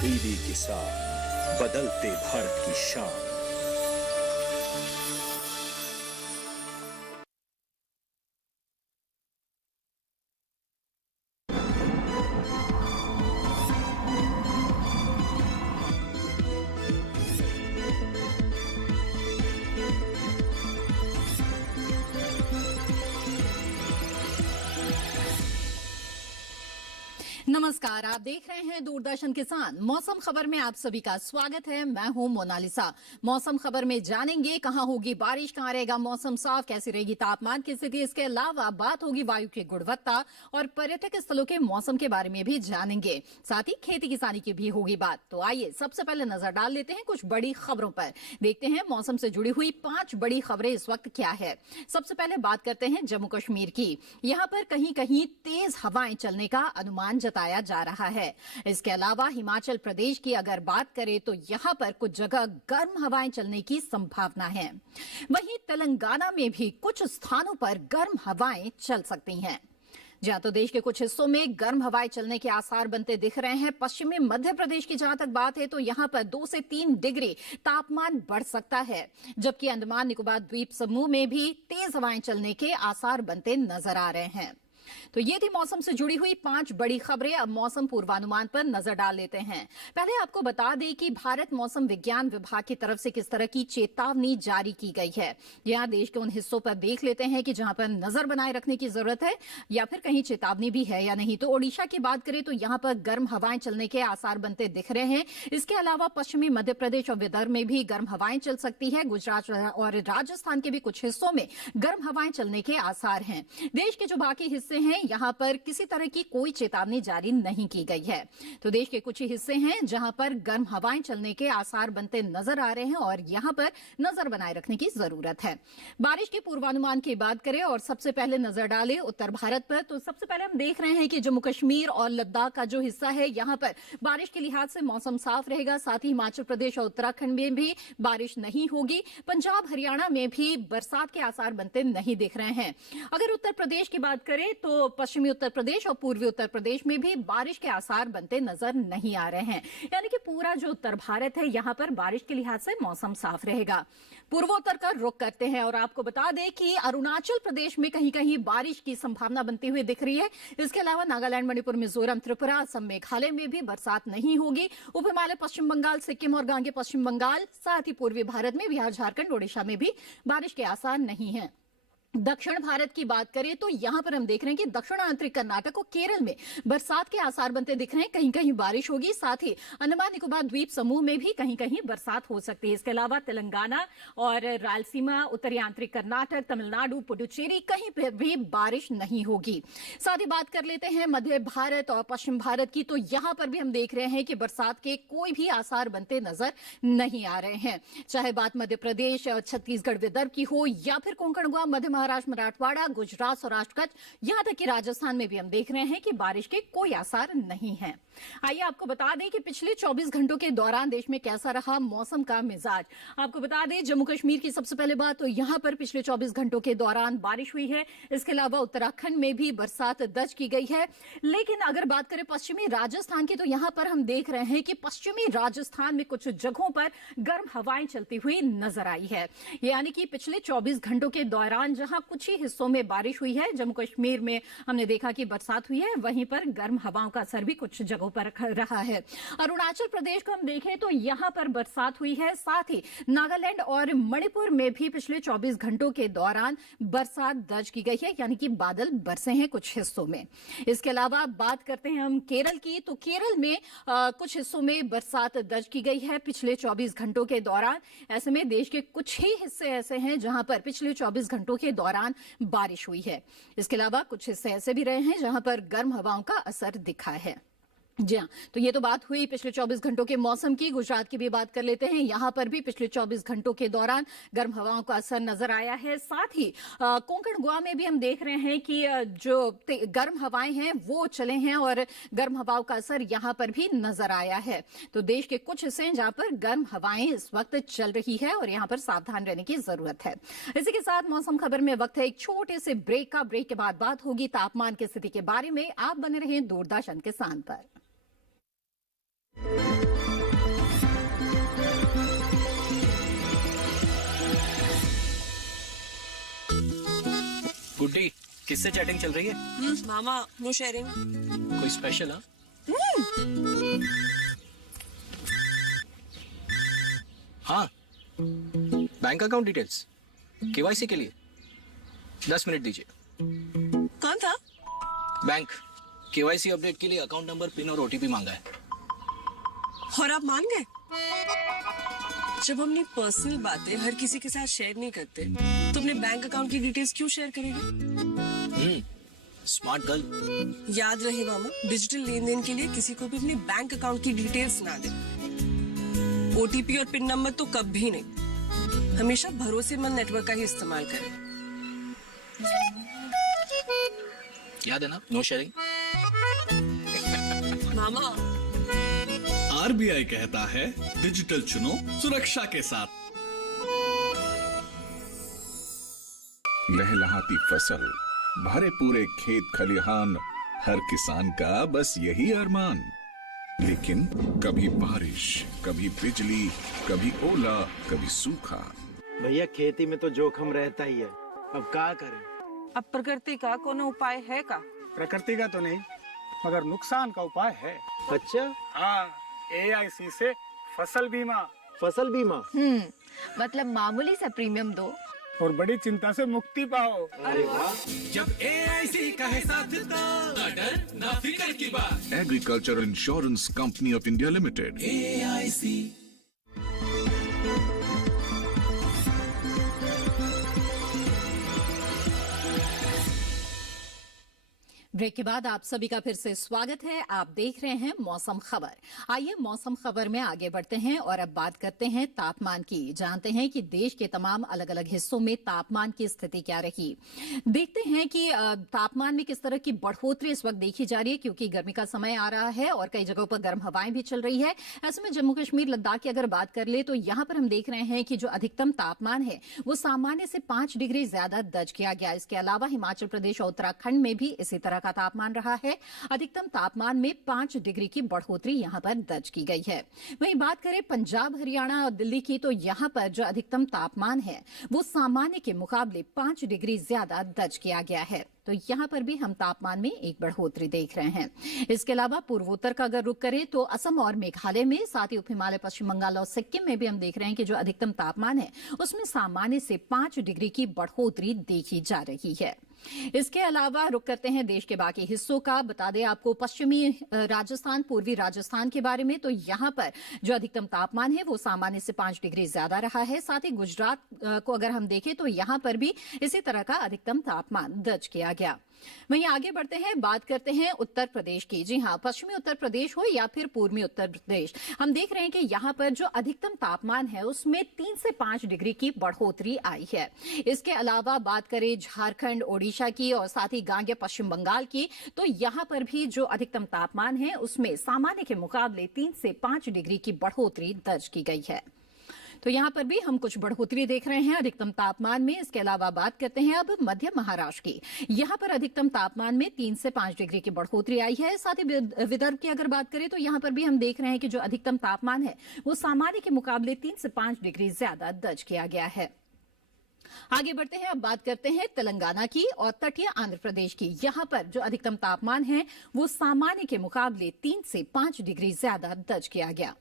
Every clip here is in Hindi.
टीवी किसान, बदलते भारत की शान। नमस्कार, आप देख रहे हैं दूरदर्शन किसान। मौसम खबर में आप सभी का स्वागत है। मैं हूं मोनालिसा। मौसम खबर में जानेंगे कहां होगी बारिश, कहां रहेगा मौसम साफ, कैसी रहेगी तापमान की स्थिति। इसके अलावा बात होगी वायु की गुणवत्ता और पर्यटक स्थलों के मौसम के बारे में भी जानेंगे। साथ ही खेती किसानी की भी होगी बात। तो आइए सबसे पहले नजर डाल लेते हैं कुछ बड़ी खबरों पर। देखते हैं मौसम से जुड़ी हुई 5 बड़ी खबरें इस वक्त क्या है। सबसे पहले बात करते हैं जम्मू कश्मीर की। यहां पर कहीं कहीं तेज हवाएं चलने का अनुमान जताया जा रहा है। इसके अलावा हिमाचल प्रदेश की अगर बात करें तो यहां पर कुछ जगह गर्म हवाएं चलने की संभावना है। वहीं तेलंगाना में भी कुछ स्थानों पर गर्म हवाएं चल सकती हैं। जहां तो देश के कुछ हिस्सों में गर्म हवाएं चलने के आसार बनते दिख रहे हैं। पश्चिमी मध्य प्रदेश की जहां तक बात है तो यहां पर 2 से 3 डिग्री तापमान बढ़ सकता है, जबकि अंडमान निकोबार द्वीप समूह में भी तेज हवाएं चलने के आसार बनते नजर आ रहे हैं। तो ये थी मौसम से जुड़ी हुई 5 बड़ी खबरें। अब मौसम पूर्वानुमान पर नजर डाल लेते हैं। पहले आपको बता दें कि भारत मौसम विज्ञान विभाग की तरफ से किस तरह की चेतावनी जारी की गई है। यहां देश के उन हिस्सों पर देख लेते हैं कि जहां पर नजर बनाए रखने की जरूरत है या फिर कहीं चेतावनी भी है या नहीं। तो ओडिशा की बात करें तो यहां पर गर्म हवाएं चलने के आसार बनते दिख रहे हैं। इसके अलावा पश्चिमी मध्य प्रदेश और विदर्भ में भी गर्म हवाएं चल सकती है। गुजरात और राजस्थान के भी कुछ हिस्सों में गर्म हवाएं चलने के आसार हैं। देश के जो बाकी हिस्से हैं यहां पर किसी तरह की कोई चेतावनी जारी नहीं की गई है। तो देश के कुछ ही हिस्से हैं जहां पर गर्म हवाएं चलने के आसार बनते नजर आ रहे हैं और यहां पर नजर बनाए रखने की जरूरत है। बारिश के पूर्वानुमान की बात करें और सबसे पहले नजर डालें उत्तर भारत पर, तो सबसे पहले हम देख रहे हैं कि जम्मू कश्मीर और लद्दाख का जो हिस्सा है यहां पर बारिश के लिहाज से मौसम साफ रहेगा। साथ ही हिमाचल प्रदेश और उत्तराखंड में भी बारिश नहीं होगी। पंजाब हरियाणा में भी बरसात के आसार बनते नहीं दिख रहे हैं। अगर उत्तर प्रदेश की बात करें तो पश्चिमी उत्तर प्रदेश और पूर्वी उत्तर प्रदेश में भी बारिश के आसार बनते नजर नहीं आ रहे हैं। यानी कि पूरा जो उत्तर भारत है यहां पर बारिश के लिहाज से मौसम साफ रहेगा। पूर्वोत्तर का रुख करते हैं और आपको बता दें कि अरुणाचल प्रदेश में कहीं कहीं बारिश की संभावना बनती हुई दिख रही है। इसके अलावा नागालैंड, मणिपुर, मिजोरम, त्रिपुरा, असम, मेघालय में भी बरसात नहीं होगी। उप हिमालय, पश्चिम बंगाल, सिक्किम और गांगे पश्चिम बंगाल, साथ ही पूर्वी भारत में बिहार, झारखंड, ओडिशा में भी बारिश के आसार नहीं है। दक्षिण भारत की बात करें तो यहां पर हम देख रहे हैं कि दक्षिण आंतरिक कर्नाटक और केरल में बरसात के आसार बनते दिख रहे हैं। कहीं कहीं बारिश होगी। साथ ही अंडमान निकोबार द्वीप समूह में भी कहीं कहीं बरसात हो सकती है। इसके अलावा तेलंगाना और रायलसीमा, उत्तरी आंतरिक कर्नाटक, तमिलनाडु, पुडुचेरी, कहीं पर भी बारिश नहीं होगी। साथ ही बात कर लेते हैं मध्य भारत और पश्चिम भारत की, तो यहां पर भी हम देख रहे हैं कि बरसात के कोई भी आसार बनते नजर नहीं आ रहे हैं। चाहे बात मध्य प्रदेश, छत्तीसगढ़, विदर्भ की हो या फिर कोंकण, गोवा, मध्य महाराष्ट्र, मराठवाड़ा, गुजरात, सौराष्ट्र, कच्छ, यहां तक कि राजस्थान में भी हम देख रहे हैं कि बारिश के कोई आसार नहीं है। आइए आपको बता दें कि पिछले 24 घंटों के दौरान देश में कैसा रहा मौसम का मिजाज। आपको बता दें जम्मू कश्मीर की सबसे पहले बात, तो यहां पर पिछले 24 घंटों के दौरान बारिश हुई है। इसके अलावा उत्तराखंड में भी बरसात दर्ज की गई है। लेकिन अगर बात करें पश्चिमी राजस्थान की, तो यहां पर हम देख रहे हैं कि पश्चिमी राजस्थान में कुछ जगहों पर गर्म हवाएं चलती हुई नजर आई है। यानी कि पिछले 24 घंटों के दौरान जहां कुछ ही हिस्सों में बारिश हुई है, जम्मू कश्मीर में हमने देखा कि बरसात हुई है, वहीं पर गर्म हवाओं का असर भी कुछ जगहों पर रहा है। अरुणाचल प्रदेश को हम देखें तो यहां पर बरसात हुई है। साथ ही नागालैंड और मणिपुर में भी पिछले 24 घंटों के दौरान बरसात दर्ज की गई है, यानी कि बादल बरसे हैं कुछ हिस्सों में। इसके अलावा बात करते हैं हम केरल की, तो केरल में कुछ हिस्सों में बरसात दर्ज की गई है पिछले 24 घंटों के दौरान। ऐसे में देश के कुछ ही हिस्से ऐसे हैं जहां पर पिछले 24 घंटों के दौरान बारिश हुई है। इसके अलावा कुछ हिस्से ऐसे भी रहे हैं जहां पर गर्म हवाओं का असर दिखा है। जी हाँ, तो ये तो बात हुई पिछले 24 घंटों के मौसम की। गुजरात की भी बात कर लेते हैं। यहां पर भी पिछले 24 घंटों के दौरान गर्म हवाओं का असर नजर आया है। साथ ही कोंकण, गोवा में भी हम देख रहे हैं कि जो गर्म हवाएं हैं वो चले हैं और गर्म हवाओं का असर यहां पर भी नजर आया है। तो देश के कुछ हिस्से हैं जहां पर गर्म हवाएं इस वक्त चल रही है और यहां पर सावधान रहने की जरूरत है। इसी के साथ मौसम खबर में वक्त है एक छोटे से ब्रेक का। ब्रेक के बाद बात होगी तापमान की स्थिति के बारे में। आप बने रहें दूरदर्शन किसान पर। किससे चैटिंग चल रही है? मामा नो शेयरिंग। कोई स्पेशल? हाँ, बैंक अकाउंट डिटेल्स केवाईसी के लिए 10 मिनट दीजिए। कौन था? बैंक केवाईसी अपडेट के लिए अकाउंट नंबर, पिन और ओटीपी मांगा है। और आप मान गए? जब हमने पर्सनल बातें हर किसी के साथ शेयर नहीं करते तो अपने बैंक अकाउंट की डिटेल्स क्यों शेयर करेंगे? Smart girl. याद रहे मामा, डिजिटल लेन देन के लिए किसी को भी अपने बैंक अकाउंट की डिटेल्स ना दे। ओटीपी और पिन नंबर तो कभी नहीं। हमेशा भरोसेमंद नेटवर्क का ही इस्तेमाल करें। याद है ना, नो शेयरिंग। मामा आरबीआई कहता है डिजिटल चुनो सुरक्षा के साथ। लहलहाती फसल, भरे पूरे खेत खलिहान, हर किसान का बस यही अरमान। लेकिन कभी बारिश, कभी बिजली, कभी ओला, कभी सूखा। भैया खेती में तो जोखम रहता ही है, अब क्या करें? अब प्रकृति का कोनो उपाय है का? प्रकृति का तो नहीं, मगर नुकसान का उपाय है। अच्छा, हाँ, AIC से फसल बीमा फसल बीमा। मतलब मामूली सा प्रीमियम दो और बड़ी चिंता से मुक्ति पाओ। अरे वाह, जब AIC का है साथ तो डर ना फिक्र की बात। Agriculture insurance company of India limited. AIC। Break के बाद आप सभी का फिर से स्वागत है। आप देख रहे हैं मौसम खबर। आइए मौसम खबर में आगे बढ़ते हैं और अब बात करते हैं तापमान की। जानते हैं कि देश के तमाम अलग अलग हिस्सों में तापमान की स्थिति क्या रही। देखते हैं कि तापमान में किस तरह की बढ़ोतरी इस वक्त देखी जा रही है, क्योंकि गर्मी का समय आ रहा है और कई जगहों पर गर्म हवाएं भी चल रही है। ऐसे में जम्मू कश्मीर, लद्दाख की अगर बात कर ले तो यहाँ पर हम देख रहे हैं कि जो अधिकतम तापमान है वो सामान्य से 5 डिग्री ज्यादा दर्ज किया गया। इसके अलावा हिमाचल प्रदेश और उत्तराखंड में भी इसी तरह का तापमान रहा है। अधिकतम तापमान में 5 डिग्री की बढ़ोतरी यहां पर दर्ज की गई है। वहीं बात करें पंजाब, हरियाणा और दिल्ली की, तो यहां पर जो अधिकतम तापमान है वो सामान्य के मुकाबले 5 डिग्री ज्यादा दर्ज किया गया है। तो यहां पर भी हम तापमान में एक बढ़ोतरी देख रहे हैं। इसके अलावा पूर्वोत्तर का अगर रुख करें तो असम और मेघालय में, साथ ही उप हिमालय, पश्चिम बंगाल और सिक्किम में भी हम देख रहे हैं कि जो अधिकतम तापमान है उसमें सामान्य से 5 डिग्री की बढ़ोतरी देखी जा रही है। इसके अलावा रुक करते हैं देश के बाकी हिस्सों का। बता दें आपको पश्चिमी राजस्थान, पूर्वी राजस्थान के बारे में, तो यहां पर जो अधिकतम तापमान है वो सामान्य से 5 डिग्री ज्यादा रहा है। साथ ही गुजरात को अगर हम देखें तो यहां पर भी इसी तरह का अधिकतम तापमान दर्ज किया गया। वहीं आगे बढ़ते हैं, बात करते हैं उत्तर प्रदेश की। जी हां, पश्चिमी उत्तर प्रदेश हो या फिर पूर्वी उत्तर प्रदेश, हम देख रहे हैं कि यहां पर जो अधिकतम तापमान है उसमें 3 से 5 डिग्री की बढ़ोतरी आई है। इसके अलावा बात करें झारखंड, ओडिशा की और साथ ही गांगे पश्चिम बंगाल की, तो यहां पर भी जो अधिकतम तापमान है उसमें सामान्य के मुकाबले 3 से 5 डिग्री की बढ़ोतरी दर्ज की गई है। तो यहां पर भी हम कुछ बढ़ोतरी देख रहे हैं अधिकतम तापमान में। इसके अलावा बात करते हैं अब मध्य महाराष्ट्र की। यहां पर अधिकतम तापमान में 3 से 5 डिग्री की बढ़ोतरी आई है। साथ ही विदर्भ की अगर बात करें तो यहां पर भी हम देख रहे हैं कि जो अधिकतम तापमान है वो सामान्य के मुकाबले 3 से 5 डिग्री ज्यादा दर्ज किया गया है। आगे बढ़ते हैं, अब बात करते हैं तेलंगाना की और तटीय आंध्र प्रदेश की। यहां पर जो अधिकतम तापमान है वो सामान्य के मुकाबले 3 से 5 डिग्री ज्यादा दर्ज किया गया।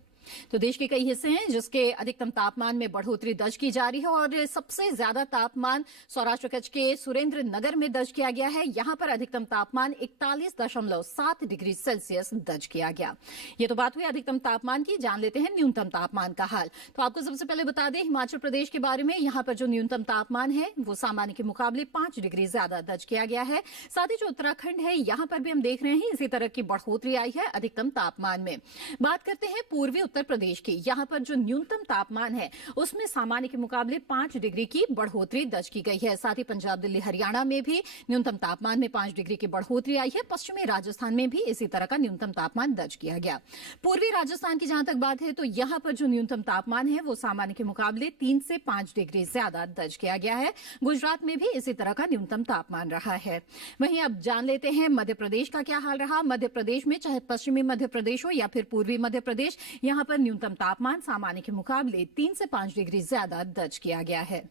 तो देश के कई हिस्से हैं जिसके अधिकतम तापमान में बढ़ोतरी दर्ज की जा रही है और सबसे ज्यादा तापमान सौराष्ट्र कच्छ के सुरेंद्र नगर में दर्ज किया गया है। यहां पर अधिकतम तापमान 41.7 डिग्री सेल्सियस दर्ज किया गया। ये तो बात हुई अधिकतम तापमान की। जान लेते हैं न्यूनतम तापमान का हाल। तो आपको सबसे पहले बता दें हिमाचल प्रदेश के बारे में। यहां पर जो न्यूनतम तापमान है वो सामान्य के मुकाबले 5 डिग्री ज्यादा दर्ज किया गया है। साथ ही जो उत्तराखंड है यहां पर भी हम देख रहे हैं इसी तरह की बढ़ोतरी आई है अधिकतम तापमान में। बात करते हैं पूर्वी उत्तर प्रदेश की। यहां पर जो न्यूनतम तापमान है उसमें सामान्य के मुकाबले 5 डिग्री की बढ़ोतरी दर्ज की गई है। साथ ही पंजाब, दिल्ली, हरियाणा में भी न्यूनतम तापमान में 5 डिग्री की बढ़ोतरी आई है। पश्चिमी राजस्थान में भी इसी तरह का न्यूनतम तापमान दर्ज किया गया। पूर्वी राजस्थान की जहां तक बात है तो यहां पर जो न्यूनतम तापमान है वो सामान्य के मुकाबले 3 से 5 डिग्री ज्यादा दर्ज किया गया है। गुजरात में भी इसी तरह का न्यूनतम तापमान रहा है। वहीं अब जान लेते हैं मध्य प्रदेश का क्या हाल रहा। मध्य प्रदेश में चाहे पश्चिमी मध्य प्रदेश हो या फिर पूर्वी मध्य प्रदेश, यहां पर न्यूनतम तापमान सामान्य के मुकाबले 3 से 5 डिग्री ज्यादा दर्ज किया गया है।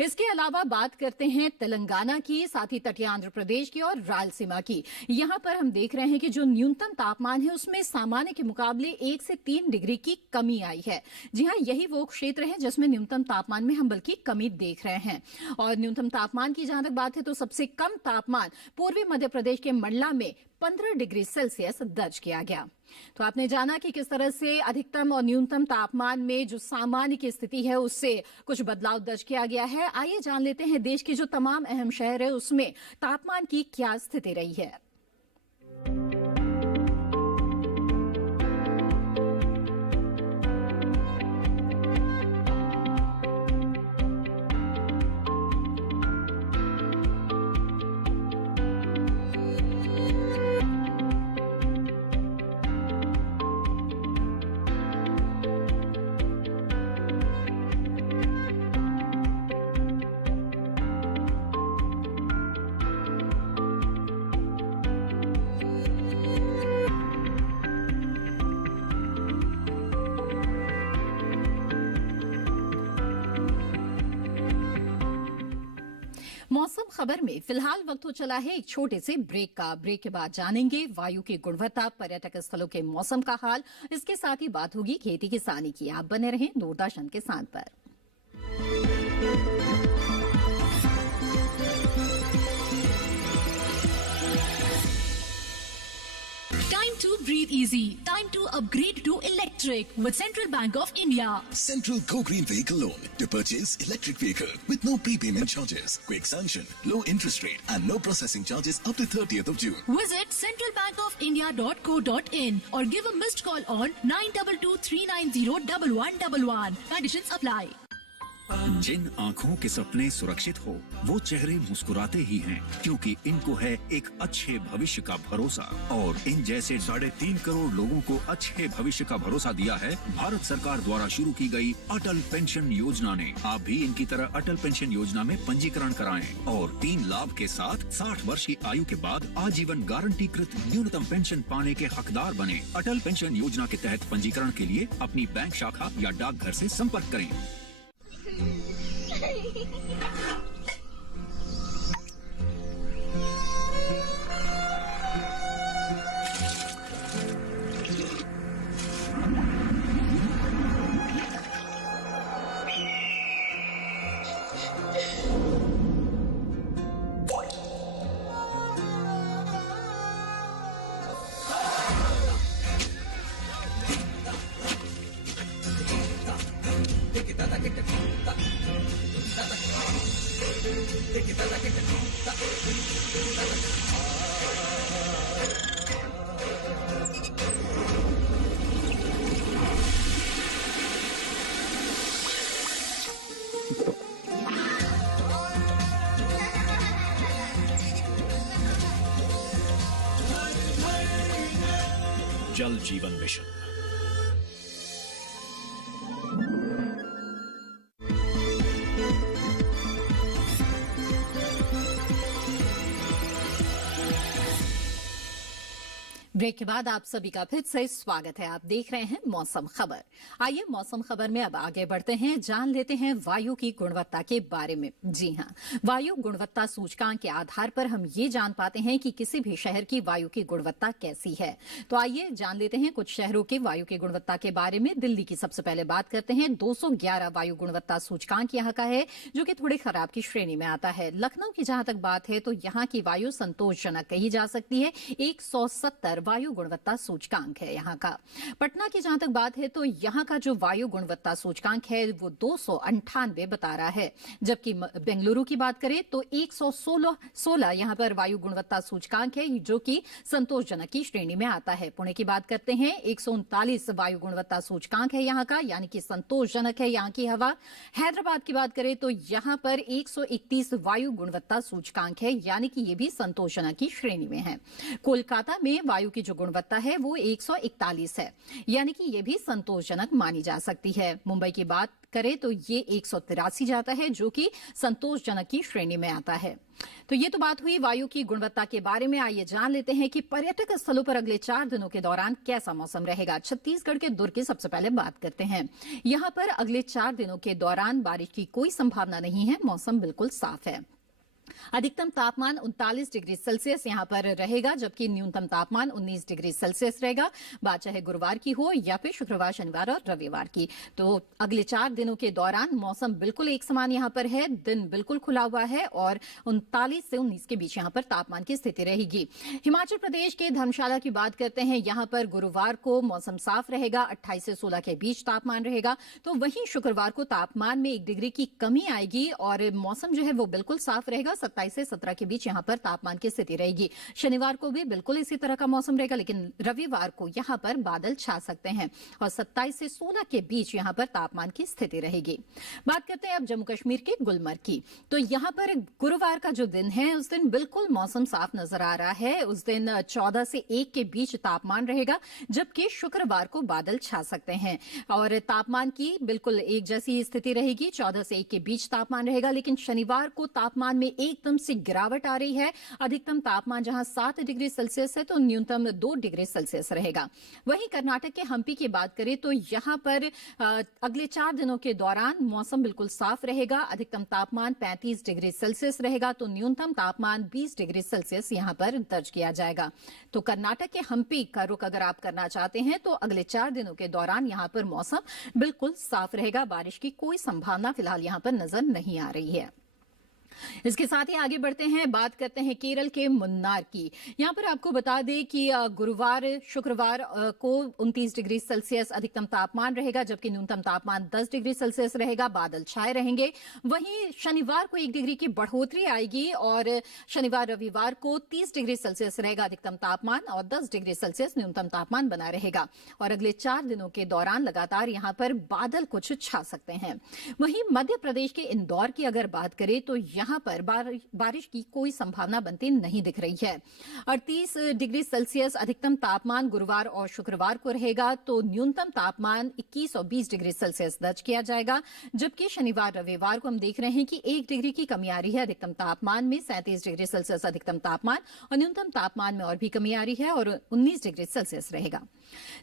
इसके अलावा बात करते हैं तेलंगाना की, साथ ही तटीय आंध्र प्रदेश की और रायलसीमा की। यहाँ पर हम देख रहे हैं कि जो न्यूनतम तापमान है उसमें सामान्य के मुकाबले 1 से 3 डिग्री की कमी आई है। जी हाँ, यही वो क्षेत्र है जिसमें न्यूनतम तापमान में हम बल्कि कमी देख रहे हैं। और न्यूनतम तापमान की जहां तक बात है तो सबसे कम तापमान पूर्वी मध्य प्रदेश के मंडला में 15 डिग्री सेल्सियस दर्ज किया गया। तो आपने जाना कि किस तरह से अधिकतम और न्यूनतम तापमान में जो सामान्य की स्थिति है उससे कुछ बदलाव दर्ज किया गया है। आइए जान लेते हैं देश के जो तमाम अहम शहर है उसमें तापमान की क्या स्थिति रही है। मौसम खबर में फिलहाल वक्त हो चला है एक छोटे से ब्रेक का। ब्रेक के बाद जानेंगे वायु की गुणवत्ता, पर्यटक स्थलों के मौसम का हाल, इसके साथ ही बात होगी खेती किसानी की। आप बने रहें दूरदर्शन के साथ पर। Time to breathe easy. Time to upgrade to electric with Central Bank of India. Central Go Green Vehicle Loan to purchase electric vehicle with no prepayment charges, quick sanction, low interest rate and no processing charges up to 30th of June. Visit centralbankofindia.co.in or give a missed call on 9223901111. Conditions apply. जिन आँखों के सपने सुरक्षित हो वो चेहरे मुस्कुराते ही हैं, क्योंकि इनको है एक अच्छे भविष्य का भरोसा। और इन जैसे 3.5 करोड़ लोगों को अच्छे भविष्य का भरोसा दिया है भारत सरकार द्वारा शुरू की गई अटल पेंशन योजना ने। आप भी इनकी तरह अटल पेंशन योजना में पंजीकरण कराएं और 3 लाभ के साथ 60 वर्ष की आयु के बाद आजीवन गारंटीकृत न्यूनतम पेंशन पाने के हकदार बने। अटल पेंशन योजना के तहत पंजीकरण के लिए अपनी बैंक शाखा या डाकघर से संपर्क करें। जल जीवन मिशन। ब्रेक के बाद आप सभी का फिर से स्वागत है। आप देख रहे हैं मौसम खबर। आइए मौसम खबर में अब आगे बढ़ते हैं, जान लेते हैं वायु की गुणवत्ता के बारे में। जी हां, वायु गुणवत्ता सूचकांक के आधार पर हम ये जान पाते हैं कि किसी भी शहर की वायु की गुणवत्ता कैसी है। तो आइए जान लेते हैं कुछ शहरों के वायु की गुणवत्ता के बारे में। दिल्ली की सबसे पहले बात करते हैं। 211 वायु गुणवत्ता सूचकांक यहाँ का है, जो कि थोड़ी खराब की श्रेणी में आता है। लखनऊ की जहां तक बात है तो यहाँ की वायु संतोषजनक कही जा सकती है, 170 वायु गुणवत्ता सूचकांक है यहाँ का। पटना की जहां तक बात है तो यहाँ का जो वायु गुणवत्ता सूचकांक है वो 298 बता रहा है। जबकि बेंगलुरु की बात करें तो 116 यहाँ पर वायु गुणवत्ता सूचकांक है, जो कि संतोषजनक की श्रेणी में आता है। पुणे की बात करते हैं, 139 वायु गुणवत्ता सूचकांक है यहाँ का, यानी कि संतोषजनक है यहाँ की हवा। हैदराबाद की बात करें तो यहाँ पर 131 वायु गुणवत्ता सूचकांक है, यानी कि ये भी संतोषजनक की श्रेणी में है। कोलकाता में वायु की जो गुणवत्ता है वो 141 है, यानी कि ये भी संतोषजनक मानी जा सकती है। मुंबई की बात करें तो ये 183 जाता है, जो कि संतोषजनक की श्रेणी में आता है। तो ये तो बात हुई वायु की गुणवत्ता के बारे में। आइए जान लेते हैं कि पर्यटक स्थलों पर अगले 4 दिनों के दौरान कैसा मौसम रहेगा। छत्तीसगढ़ के दुर्ग की सबसे पहले बात करते हैं। यहां पर अगले 4 दिनों के दौरान बारिश की कोई संभावना नहीं है, मौसम बिल्कुल साफ है। अधिकतम तापमान 39 डिग्री सेल्सियस यहां पर रहेगा, जबकि न्यूनतम तापमान 19 डिग्री सेल्सियस रहेगा। बात चाहे गुरुवार की हो या फिर शुक्रवार, शनिवार और रविवार की। तो अगले 4 दिनों के दौरान मौसम बिल्कुल एक समान यहां पर है। दिन बिल्कुल खुला हुआ है और 39 से 19 के बीच यहां पर तापमान की स्थिति रहेगी। हिमाचल प्रदेश के धर्मशाला की बात करते हैं। यहां पर गुरुवार को मौसम साफ रहेगा, 28 से 16 के बीच तापमान रहेगा। तो वहीं शुक्रवार को तापमान में 1 डिग्री की कमी आएगी और मौसम जो है वो बिल्कुल साफ रहेगा। 27 से 17 के बीच यहां पर तापमान की स्थिति रहेगी। शनिवार को भी बिल्कुल इसी तरह का मौसम रहेगा, लेकिन रविवार को यहां पर बादल छा सकते हैं और 27 से 16 के बीच यहां पर तापमान की स्थिति रहेगी। बात करते हैं अब जम्मू कश्मीर के गुलमर्ग की। तो यहां पर गुरुवार का जो दिन है उस दिन बिल्कुल मौसम साफ नजर आ रहा है। उस दिन 14 से 1 के बीच तापमान रहेगा, जबकि शुक्रवार को बादल छा सकते हैं और तापमान की बिल्कुल एक जैसी स्थिति रहेगी। 14 से 1 के बीच तापमान रहेगा, लेकिन शनिवार को तापमान में एकदम से गिरावट आ रही है। अधिकतम तापमान जहां 7 डिग्री सेल्सियस है तो न्यूनतम 2 डिग्री सेल्सियस रहेगा। वहीं कर्नाटक के हम्पी की बात करें तो यहां पर अगले 4 दिनों के दौरान मौसम बिल्कुल साफ रहेगा। अधिकतम तापमान 35 डिग्री सेल्सियस रहेगा तो न्यूनतम तापमान 20 डिग्री सेल्सियस यहां पर दर्ज किया जाएगा। तो कर्नाटक के हम्पी का रुख अगर आप करना चाहते हैं तो अगले 4 दिनों के दौरान यहां पर मौसम बिल्कुल साफ रहेगा। बारिश की कोई संभावना फिलहाल यहां पर नजर नहीं आ रही है। इसके साथ ही आगे बढ़ते हैं, बात करते हैं केरल के मुन्नार की। यहां पर आपको बता दें कि गुरुवार शुक्रवार को 29 डिग्री सेल्सियस अधिकतम तापमान रहेगा, जबकि न्यूनतम तापमान 10 डिग्री सेल्सियस रहेगा। बादल छाए रहेंगे। वहीं शनिवार को 1 डिग्री की बढ़ोतरी आएगी और शनिवार रविवार को 30 डिग्री सेल्सियस रहेगा अधिकतम तापमान और 10 डिग्री सेल्सियस न्यूनतम तापमान बना रहेगा। और अगले 4 दिनों के दौरान लगातार यहां पर बादल कुछ छा सकते हैं। वहीं मध्य प्रदेश के इंदौर की अगर बात करें तो यहां पर बारिश की कोई संभावना बनती नहीं दिख रही है। 38 डिग्री सेल्सियस अधिकतम तापमान गुरुवार और शुक्रवार को रहेगा, तो न्यूनतम तापमान 21 और 20 डिग्री सेल्सियस दर्ज किया जाएगा। जबकि शनिवार रविवार को हम देख रहे हैं कि 1 डिग्री की कमी आ रही है अधिकतम तापमान में। 37 डिग्री सेल्सियस अधिकतम तापमान और न्यूनतम तापमान में और भी कमी आ रही है और 19 डिग्री सेल्सियस रहेगा।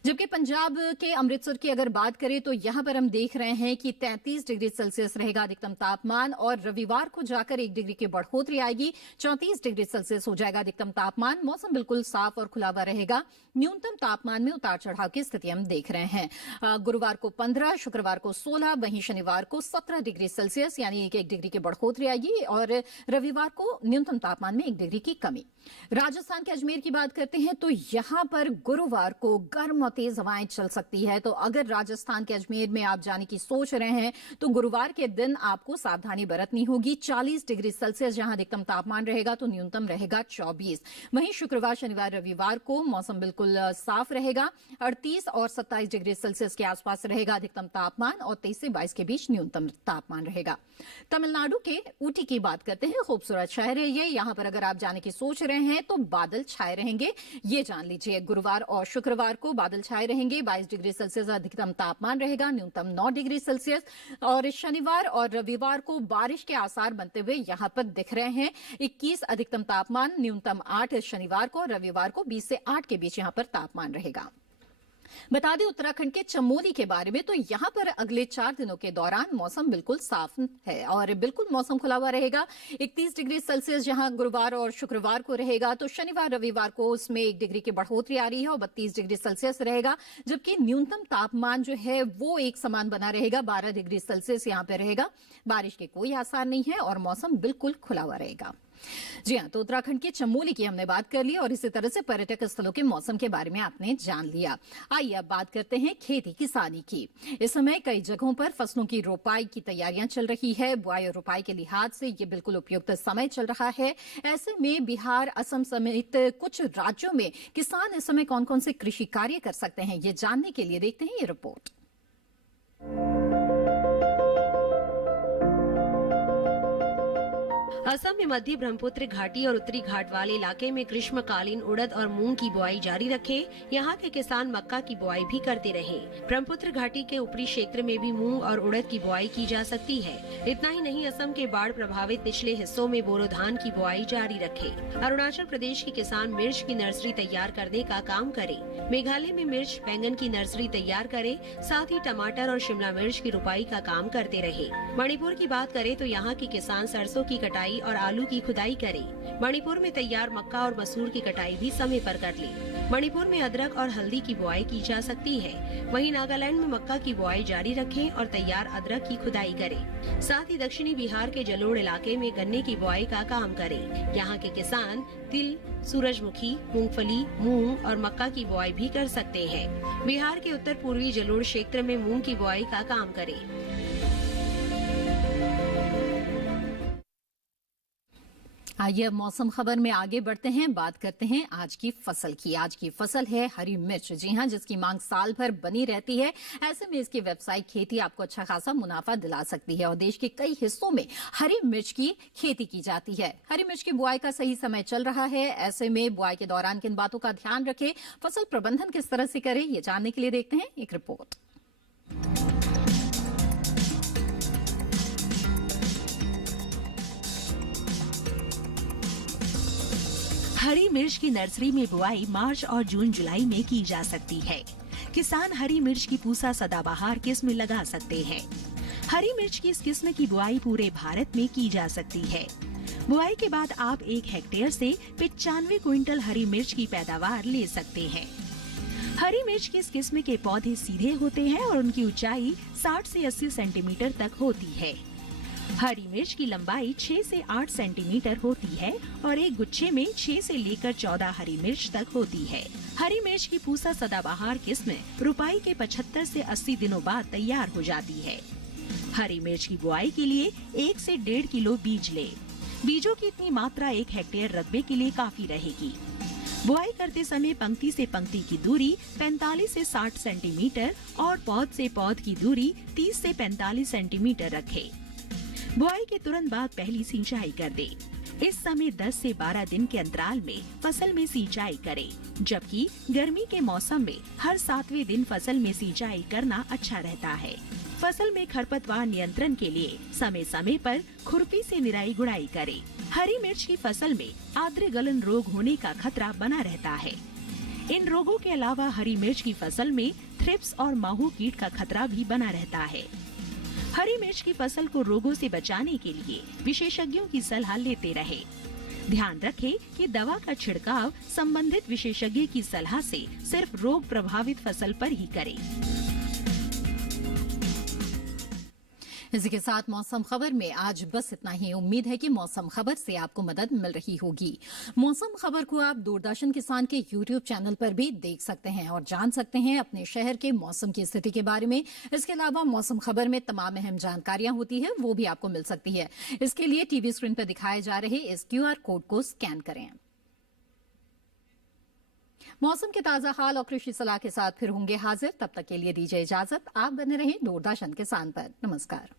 जबकि पंजाब के अमृतसर की अगर बात करें तो यहां पर हम देख रहे हैं कि 33 डिग्री सेल्सियस रहेगा अधिकतम तापमान और रविवार को जाकर 1 डिग्री की बढ़ोतरी आएगी। 34 डिग्री सेल्सियस हो जाएगा अधिकतम तापमान। मौसम बिल्कुल साफ और खुला हुआ रहेगा। न्यूनतम तापमान में उतार चढ़ाव की स्थिति हम देख रहे हैं। गुरुवार को 15, शुक्रवार को 16, वहीं शनिवार को 17 डिग्री सेल्सियस यानी 1 डिग्री की बढ़ोतरी आएगी और रविवार को न्यूनतम तापमान में 1 डिग्री की कमी। राजस्थान के अजमेर की बात करते हैं तो यहां पर गुरुवार को गर्म और तेज हवाएं चल सकती है। तो अगर राजस्थान के अजमेर में आप जाने की सोच रहे हैं तो गुरुवार के दिन आपको सावधानी बरतनी होगी। 40 डिग्री सेल्सियस जहां अधिकतम तापमान रहेगा तो न्यूनतम रहेगा 24। वहीं शुक्रवार, शनिवार, रविवार को मौसम बिल्कुल साफ रहेगा। 38 और 27 डिग्री सेल्सियस के आसपास रहेगा अधिकतम तापमान और 23 से 22 के बीच न्यूनतम तापमान रहेगा। तमिलनाडु के ऊटी की बात करते हैं। खूबसूरत शहर है ये। यहां पर अगर आप जाने की सोच रहे हैं तो बादल छाए रहेंगे, ये जान लीजिए। गुरुवार और शुक्रवार को बादल छाए रहेंगे। 22 डिग्री सेल्सियस अधिकतम तापमान रहेगा, न्यूनतम 9 डिग्री सेल्सियस। और शनिवार और रविवार को बारिश के आसार बनते हुए यहां पर दिख रहे हैं। 21 अधिकतम तापमान, न्यूनतम 8 शनिवार को, रविवार को 20 से 8 के बीच यहां पर तापमान रहेगा। बता दें उत्तराखंड के चमोली के बारे में, तो यहां पर अगले 4 दिनों के दौरान मौसम बिल्कुल साफ है और बिल्कुल मौसम खुला हुआ रहेगा। 31 डिग्री सेल्सियस जहां गुरुवार और शुक्रवार को रहेगा, तो शनिवार रविवार को उसमें 1 डिग्री की बढ़ोतरी आ रही है और 32 डिग्री सेल्सियस रहेगा। जबकि न्यूनतम तापमान जो है वो एक समान बना रहेगा, 12 डिग्री सेल्सियस यहां पर रहेगा। बारिश के कोई आसार नहीं है और मौसम बिल्कुल खुला हुआ रहेगा। जी हाँ, तो उत्तराखंड के चमोली की हमने बात कर ली और इसी तरह से पर्यटक स्थलों के मौसम के बारे में आपने जान लिया। आइए अब बात करते हैं खेती किसानी की। इस समय कई जगहों पर फसलों की रोपाई की तैयारियां चल रही है। बुआई और रोपाई के लिहाज से ये बिल्कुल उपयुक्त समय चल रहा है। ऐसे में बिहार, असम समेत कुछ राज्यों में किसान इस समय कौन कौन से कृषि कार्य कर सकते हैं, ये जानने के लिए देखते हैं ये रिपोर्ट। असम में मध्य ब्रह्मपुत्र घाटी और उत्तरी घाट वाले इलाके में ग्रीष्मकालीन उड़द और मूंग की बुआई जारी रखे। यहाँ के किसान मक्का की बुआई भी करते रहे। ब्रह्मपुत्र घाटी के ऊपरी क्षेत्र में भी मूंग और उड़द की बुआई की जा सकती है। इतना ही नहीं, असम के बाढ़ प्रभावित निचले हिस्सों में बोरो धान की बुआई जारी रखे। अरुणाचल प्रदेश के किसान मिर्च की नर्सरी तैयार करने का काम करें। मेघालय में मिर्च बैंगन की नर्सरी तैयार करें, साथ ही टमाटर और शिमला मिर्च की रुपाई का काम करते रहे। मणिपुर की बात करें तो यहाँ के किसान सरसों की कटाई और आलू की खुदाई करें। मणिपुर में तैयार मक्का और मसूर की कटाई भी समय पर कर ले। मणिपुर में अदरक और हल्दी की बुआई की जा सकती है। वहीं नागालैंड में मक्का की बुआई जारी रखें और तैयार अदरक की खुदाई करें। साथ ही दक्षिणी बिहार के जलोढ़ इलाके में गन्ने की बुआई का काम करें। यहाँ के किसान तिल, सूरजमुखी, मूंगफली, मूंग और मक्का की बुआई भी कर सकते हैं। बिहार के उत्तर पूर्वी जलोढ़ क्षेत्र में मूंग की बुआई का काम करें। आइए अब मौसम खबर में आगे बढ़ते हैं, बात करते हैं आज की फसल की। आज की फसल है हरी मिर्च। जी हां, जिसकी मांग साल भर बनी रहती है। ऐसे में इसकी व्यावसायिक खेती आपको अच्छा खासा मुनाफा दिला सकती है और देश के कई हिस्सों में हरी मिर्च की खेती की जाती है। हरी मिर्च की बुआई का सही समय चल रहा है। ऐसे में बुआई के दौरान किन बातों का ध्यान रखें, फसल प्रबंधन किस तरह से करें, ये जानने के लिए देखते हैं एक रिपोर्ट। हरी मिर्च की नर्सरी में बुआई मार्च और जून जुलाई में की जा सकती है। किसान हरी मिर्च की पूसा सदाबहार किस्म लगा सकते हैं। हरी मिर्च की इस किस्म की बुआई पूरे भारत में की जा सकती है। बुआई के बाद आप 1 हेक्टेयर से 95 क्विंटल हरी मिर्च की पैदावार ले सकते हैं। हरी मिर्च की इस किस्म के पौधे सीधे होते हैं और उनकी ऊंचाई 60 से 80 सेंटीमीटर तक होती है। हरी मिर्च की लंबाई 6 से 8 सेंटीमीटर होती है और एक गुच्छे में 6 से लेकर 14 हरी मिर्च तक होती है। हरी मिर्च की पूसा सदाबहार किस्म रुपाई के 75 से 80 दिनों बाद तैयार हो जाती है। हरी मिर्च की बुआई के लिए 1 से 1.5 किलो बीज ले। बीजों की इतनी मात्रा 1 हेक्टेयर रकबे के लिए काफी रहेगी। बुआई करते समय पंक्ति से पंक्ति की दूरी 45 से 60 सेंटीमीटर और पौध से पौध की दूरी 30 से 45 सेंटीमीटर रखें। बुआई के तुरंत बाद पहली सिंचाई कर दें। इस समय 10 से 12 दिन के अंतराल में फसल में सिंचाई करें, जबकि गर्मी के मौसम में हर 7वें दिन फसल में सिंचाई करना अच्छा रहता है। फसल में खरपतवार नियंत्रण के लिए समय समय पर खुरपी से निराई गुड़ाई करें। हरी मिर्च की फसल में आद्र गलन रोग होने का खतरा बना रहता है। इन रोगों के अलावा हरी मिर्च की फसल में थ्रिप्स और माहू कीट का खतरा भी बना रहता है। हरी मिर्च की फसल को रोगों से बचाने के लिए विशेषज्ञों की सलाह लेते रहे। ध्यान रखें कि दवा का छिड़काव संबंधित विशेषज्ञ की सलाह से सिर्फ रोग प्रभावित फसल पर ही करें। इसी के साथ मौसम खबर में आज बस इतना ही। उम्मीद है कि मौसम खबर से आपको मदद मिल रही होगी। मौसम खबर को आप दूरदर्शन किसान के YouTube चैनल पर भी देख सकते हैं और जान सकते हैं अपने शहर के मौसम की स्थिति के बारे में। इसके अलावा मौसम खबर में तमाम अहम जानकारियां होती है, वो भी आपको मिल सकती है। इसके लिए टीवी स्क्रीन पर दिखाए जा रहे इस QR कोड को स्कैन करें। मौसम के ताजा हाल और कृषि सलाह के साथ फिर होंगे हाजिर। तब तक के लिए दीजिए इजाजत। आप बने रहें दूरदर्शन किसान पर। नमस्कार।